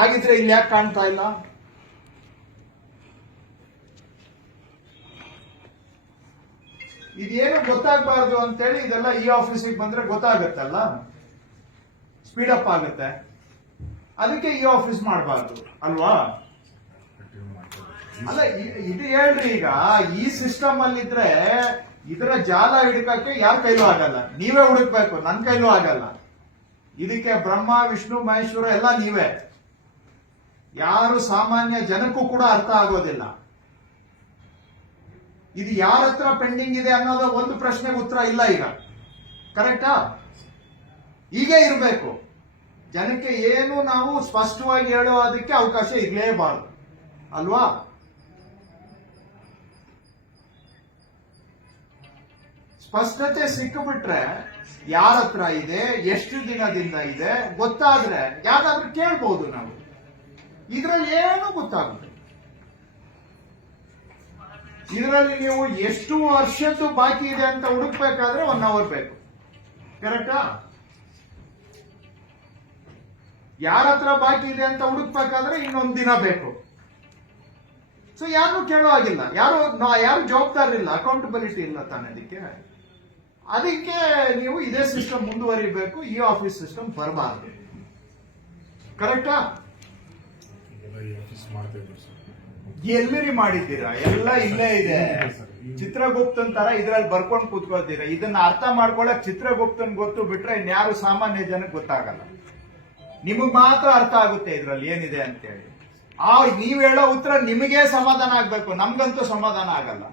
ಆಗಿದ್ರೆ ಇಲ್ಲಿ ಯಾಕೆ ಕಾಣ್ತಾ ಇಲ್ಲ? ಇದೇನು ಗೊತ್ತಾಗಬಾರ್ದು ಅಂತೇಳಿ ಇದೆಲ್ಲ ಈ ಆಫೀಸಿಗೆ ಬಂದ್ರೆ ಗೊತ್ತಾಗತ್ತಲ್ಲ, ಸ್ಪೀಡಪ್ ಆಗುತ್ತೆ. ಅದಕ್ಕೆ ಈ ಆಫೀಸ್ ಮಾಡಬಾರ್ದು ಅಲ್ವಾ? ಅಲ್ಲ ಇದು ಹೇಳ್ರಿ, ಈಗ ಈ ಸಿಸ್ಟಮ್ ಅಲ್ಲಿದ್ರೆ ಇದರ ಜಾಲ ಹಿಡ್ಕಕ್ಕೆ ಯಾರ ಕೈಲೂ ಆಗಲ್ಲ, ನೀವೇ ಹುಡುಕ್ಬೇಕು, ನನ್ನ ಕೈಲೂ ಆಗಲ್ಲ. ಇದಕ್ಕೆ ಬ್ರಹ್ಮ ವಿಷ್ಣು ಮಹೇಶ್ವರ ಎಲ್ಲ ನೀವೇ. ಯಾರು ಸಾಮಾನ್ಯ ಜನಕ್ಕೂ ಕೂಡ ಅರ್ಥ ಆಗೋದಿಲ್ಲ. ಇದು ಯಾರ ಹತ್ರ ಪೆಂಡಿಂಗ್ ಇದೆ ಅನ್ನೋದು ಒಂದು ಪ್ರಶ್ನೆಗೆ ಉತ್ತರ ಇಲ್ಲ ಈಗ. ಕರೆಕ್ಟಾ? ಹೀಗೆ ಇರಬೇಕು. ಜನಕ್ಕೆ ಏನು ನಾವು ಸ್ಪಷ್ಟವಾಗಿ ಹೇಳೋದಕ್ಕೆ ಅವಕಾಶ ಇರಲೇಬಾರದು ಅಲ್ವಾ? ಸ್ಪಷ್ಟತೆ ಸಿಕ್ಕಿಬಿಟ್ರೆ ಯಾರ ಹತ್ರ ಇದೆ, ಎಷ್ಟು ದಿನದಿಂದ ಇದೆ ಗೊತ್ತಾದ್ರೆ ಯಾರಾದ್ರೂ ಕೇಳ್ಬಹುದು ನಾವು. ಇದ್ರಲ್ಲಿ ಏನು ಗೊತ್ತಾಗುತ್ತೆ? ಇದರಲ್ಲಿ ನೀವು ಎಷ್ಟು ವರ್ಷದ್ದು ಬಾಕಿ ಇದೆ ಅಂತ ಹುಡುಕ್ಬೇಕಾದ್ರೆ 1 ಅವರ್ ಬೇಕು. ಕರೆಕ್ಟಾ? ಯಾರ ಹತ್ರ ಬಾಕಿ ಇದೆ ಅಂತ ಹುಡುಕ್ಬೇಕಾದ್ರೆ ಇನ್ನೊಂದು ದಿನ ಬೇಕು. ಸೊ ಯಾರು ಕೇಳೋ ಆಗಿಲ್ಲ, ಯಾರು ಜವಾಬ್ದಾರಿಲ್ಲ, ಅಕೌಂಟಬಿಲಿಟಿ ಇಲ್ಲ ತಾನೆ ಅದಕ್ಕೆ ನೀವು ಇದೇ ಸಿಸ್ಟಮ್ ಮುಂದುವರಿಬೇಕು, ಈ ಆಫೀಸ್ ಸಿಸ್ಟಮ್ ಬರಬಾರ್ದು. ಕರೆಕ್ಟಾ? ಎಲ್ಲರಿ ಮಾಡಿದ್ದೀರಾ? ಎಲ್ಲ ಇಲ್ಲೇ ಇದೆ. ಚಿತ್ರಗುಪ್ತನ್ ತರ ಇದ್ರಲ್ಲಿ ಬರ್ಕೊಂಡು ಕೂತ್ಕೊಳ್ತೀರಾ. ಇದನ್ನ ಅರ್ಥ ಮಾಡ್ಕೊಳಕ್ ಚಿತ್ರಗುಪ್ತನ್ ಗೊತ್ತು ಬಿಟ್ರೆ ಇನ್ಯಾರು ಸಾಮಾನ್ಯ ಜನಕ್ಕೆ ಗೊತ್ತಾಗಲ್ಲ. ನಿಮಗ್ ಮಾತ್ರ ಅರ್ಥ ಆಗುತ್ತೆ ಇದ್ರಲ್ಲಿ ಏನಿದೆ ಅಂತೇಳಿ. ನೀವ್ ಹೇಳೋ ಉತ್ತರ ನಿಮಗೆ ಸಮಾಧಾನ ಆಗ್ಬೇಕು, ನಮ್ಗಂತೂ ಸಮಾಧಾನ ಆಗಲ್ಲ.